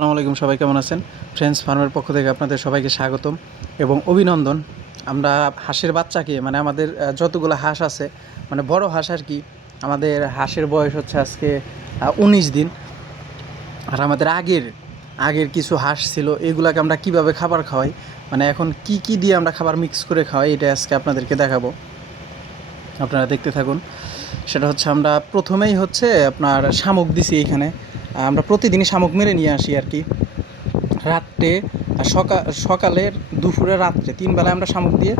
আসসালামু আলাইকুম, সবাই কেমন আছেন? ফ্রেন্ডস ফার্মের পক্ষ থেকে আপনাদের সবাইকে স্বাগতম এবং অভিনন্দন। আমরা হাঁসের বাচ্চাকে মানে আমাদের যতগুলো হাঁস আছে মানে বড় হাঁস আর কি, আমাদের হাঁসের বয়স হচ্ছে আজকে উনিশ দিন। আর আমাদের আগের আগের কিছু হাঁস ছিল, এগুলাকে আমরা কীভাবে খাবার খাওয়াই? মানে এখন কি কি দিয়ে আমরা খাবার মিক্স করে খাওয়াই? এটা আজকে আপনাদেরকে দেখাবো। আপনারা দেখতে থাকুন। সেটা হচ্ছে আমরা প্রথমেই হচ্ছে আপনার শামুক দিছি এখানে। আমরা প্রতিদিনই শামুক মেরে নিয়ে আসি আর কি। রাত্রে সকাল সকালের দুপুরে রাত্রে তিন বেলায় আমরা শামুক দিয়ে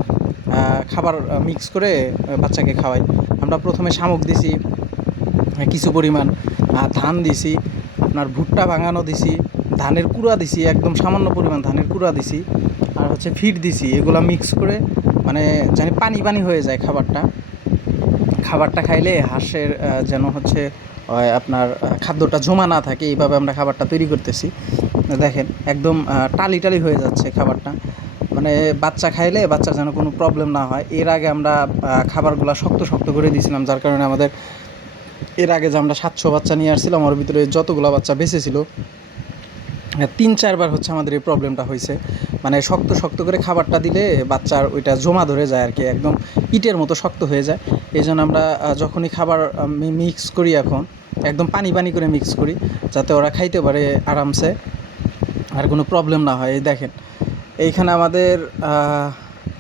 খাবার মিক্স করে বাচ্চাকে খাওয়াই। আমরা প্রথমে শামুক দিছি কিছু পরিমাণ ধান দিছি, আপনার ভুট্টা ভাঙানো দিছি, ধানের কুড়া দিছি, একদম সামান্য পরিমাণ ধানের কুড়া দিছি, আর হচ্ছে ফিট দিছি, এগুলো মিক্স করে মানে জানি পানি পানি হয়ে যায় খাবারটা। খাবারটা খাইলে হাঁসের যেন হচ্ছে আপনার খাদ্যটা জমা না থাকে, এইভাবে আমরা খাবারটা তৈরি করতেছি। দেখেন, একদম টালি টালি হয়ে যাচ্ছে খাবারটা। মানে বাচ্চা খাইলে বাচ্চার যেন কোনো প্রবলেম না হয়। এর আগে আমরা খাবারগুলো শক্ত শক্ত করে দিয়েছিলাম, যার কারণে আমাদের এর আগে যে আমরা সাতশো বাচ্চা নিয়ে আসছিলাম, ওর ভিতরে যতগুলো বাচ্চা বেঁচে ছিল তিন চারবার হচ্ছে আমাদের এই প্রবলেমটা হয়েছে মানে শক্ত শক্ত করে খাবারটা দিলে বাচ্চার ওইটা জমা ধরে যায় আর কি, একদম ইটের মতো শক্ত হয়ে যায়। এই আমরা যখনই খাবার মিক্স করি এখন একদম পানি পানি করে মিক্স করি, যাতে ওরা খাইতে পারে আরামসে, আর কোনো প্রবলেম না হয়। এই দেখেন, এইখানে আমাদের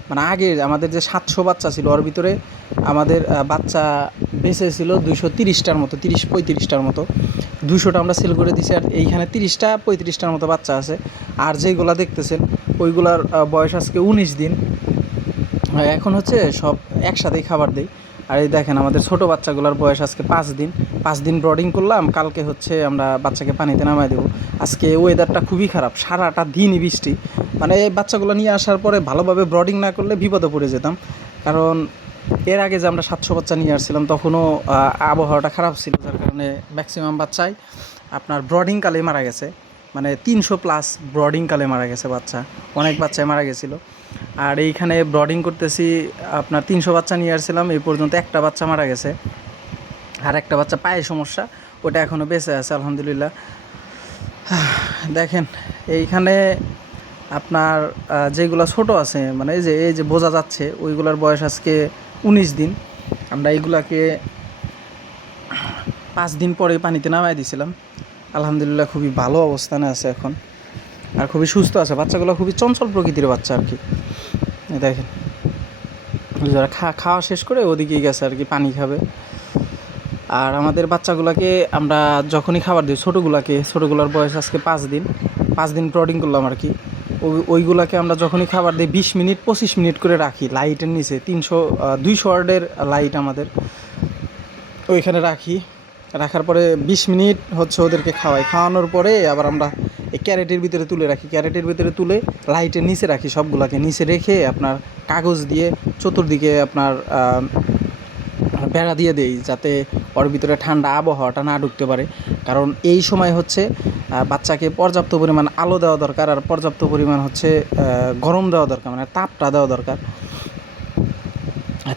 মানে আগে আমাদের যে সাতশো বাচ্চা ছিল, ওর ভিতরে আমাদের বাচ্চা বেঁচে ছিল দুইশো তিরিশটার মতো, তিরিশ পঁয়ত্রিশটার মতো। দুশোটা আমরা সেল করে দিছি, আর এইখানে তিরিশটা পঁয়ত্রিশটার মতো বাচ্চা আছে। আর যেগুলা দেখতেছেন, ওইগুলার বয়স আজকে উনিশ দিন। এখন হচ্ছে সব একসাথেই খাবার দেই। আর এই দেখেন আমাদের ছোট বাচ্চাগুলোর বয়স আজকে পাঁচ দিন। পাঁচ দিন ব্রডিং করলাম, কালকে হচ্ছে আমরা বাচ্চাকে পানিতে নামাই দেবো। আজকে ওয়েদারটা খুবই খারাপ, সারাটা দিনই বৃষ্টি। মানে এই বাচ্চাগুলো নিয়ে আসার পরে ভালোভাবে ব্রডিং না করলে বিপদে পড়ে যেতাম। কারণ এর আগে যে আমরা সাতশো বাচ্চা নিয়ে আসছিলাম, তখনও আবহাওয়াটা খারাপ ছিল, যার কারণে ম্যাক্সিমাম বাচ্চাই আপনার ব্রডিং কালে মারা গেছে। মানে তিনশো প্লাস ব্রডিং কালে মারা গেছে বাচ্চা। অনেক বাচ্চায় মারা গেছিল। আর এইখানে ব্রডিং করতেছি, আপনার তিনশো বাচ্চা নিয়ে আসছিলাম, এই পর্যন্ত একটা বাচ্চা মারা গেছে। আর একটা বাচ্চা পায়ে সমস্যা, ওটা এখনও বেঁচে আছে, আলহামদুলিল্লাহ। দেখেন, এইখানে আপনার যেগুলো ছোট আছে মানে এই যে এই যে বোঝা যাচ্ছে, ওইগুলোর বয়স আজকে উনিশ দিন। আমরা এইগুলাকে পাঁচ দিন পরে পানিতে নামাই দিয়েছিলাম আলহামদুলিল্লাহ খুবই ভালো অবস্থানে আছে এখন। আর খুবই সুস্থ আছে। বাচ্চাগুলো খুবই চঞ্চল প্রকৃতির বাচ্চা আর কি। দেখেন। যারা খা, খাওয়া শেষ করে ওদিকেই গেছে আর কি, পানি খাবে। আর আমাদের বাচ্চাগুলোকে আমরা যখনই খাবার দিই, ছোটোগুলাকে, ছোটোগুলোর বয়স আজকে পাঁচ দিন। পাঁচ দিন ব্রডিং করলাম আর কি। ওই- ওইগুলাকে আমরা যখনই খাবার দিই, বিশ মিনিট, পঁচিশ মিনিট করে রাখি লাইটের নিচে। তিনশো দুইশো ওয়ার্ডের লাইট আমাদের। ওইখানে রাখি। রাখার পরে বিশ মিনিট হচ্ছে ওদেরকে খাওয়াই। খাওয়ানোর পরে আবার আমরা এই ক্যারেটের ভিতরে তুলে রাখি। ক্যারেটের ভিতরে তুলে লাইটের নিচে রাখি সবগুলাকে। নিচে রেখে আপনার কাগজ দিয়ে চতুর্দিকে আপনার বেড়া দিয়ে দেই যাতে ওর ভিতরে ঠান্ডা আবহাওয়াটা না ঢুকতে পারে। কারণ এই সময় হচ্ছে বাচ্চাকে পর্যাপ্ত পরিমাণ আলো দেওয়া দরকার আর পর্যাপ্ত পরিমাণ হচ্ছে গরম দেওয়া দরকার মানে তাপটা দেওয়া দরকার।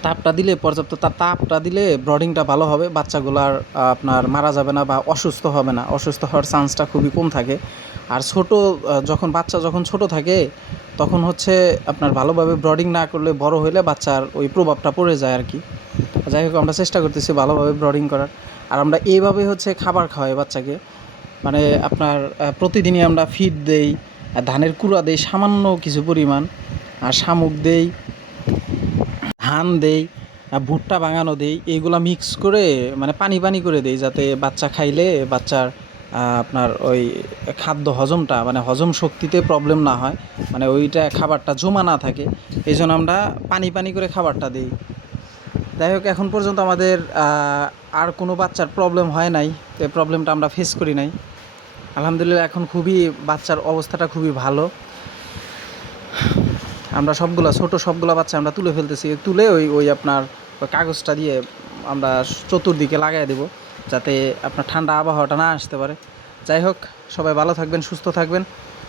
তাপটা দিলে পর্যাপ্ত তা- তাপটা দিলে ব্রডিংটা ভালো হবে বাচ্চাগুলার আপনার মারা যাবে না বা অসুস্থ হবে না। অসুস্থ হওয়ার চান্সটা খুবই কম থাকে। আর ছোট যখন বাচ্চা যখন ছোট থাকে, তখন হচ্ছে আপনার ভালোভাবে ব্রডিং না করলে বড় হলে বাচ্চার ওই প্রভাবটা পড়ে যায় আর কি যাই হোক, আমরা চেষ্টা করতেছি ভালোভাবে ব্রডিং করার। আর আমরা এইভাবে হচ্ছে খাবার খাওয়াই বাচ্চাকে। মানে আপনার প্রতিদিনই আমরা ফিড দেই, ধানের কুড়া দেই, সামান্য কিছু পরিমাণ। আর শামুক দেই। ধান দেই ভুট্টা ভাঙানো দেই, এইগুলা মিক্স করে মানে পানি পানি করে দেই যাতে বাচ্চা খাইলে বাচ্চার আপনার ওই খাদ্য হজমটা মানে হজম শক্তিতে প্রবলেম না হয় মানে ওইটা খাবারটা জমা না থাকে এই জন্য আমরা পানি পানি করে খাবারটা দিই। যাই হোক, এখন পর্যন্ত আমাদের আর কোনো বাচ্চার প্রবলেম হয় নাই তো প্রবলেমটা আমরা ফেস করি নাই। আলহামদুলিল্লাহ, এখন খুবই বাচ্চার অবস্থাটা খুবই ভালো। আমরা সবগুলো, ছোট সবগুলো বাচ্চা আমরা তুলে ফেলতেছি। তুলে ওই ওই আপনার কাগজটা দিয়ে আমরা চতুর্দিকে লাগাই দেব, যাতে আপনার ঠান্ডা আবহাওয়াটা না আসতে পারে। যাই হোক, সবাই ভালো থাকবেন, সুস্থ থাকবেন।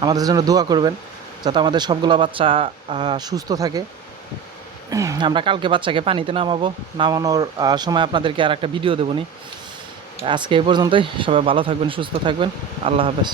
আমাদের জন্য দোয়া করবেন, যাতে আমাদের সবগুলো বাচ্চা সুস্থ থাকে। আমরা কালকে বাচ্চাকে পানিতে নামাবো। নামানোর সময় আপনাদেরকে আর একটা ভিডিও দেবো নি। আজকে এই পর্যন্তই। সবাই ভালো থাকবেন, সুস্থ থাকবেন। আল্লাহ হাফেজ।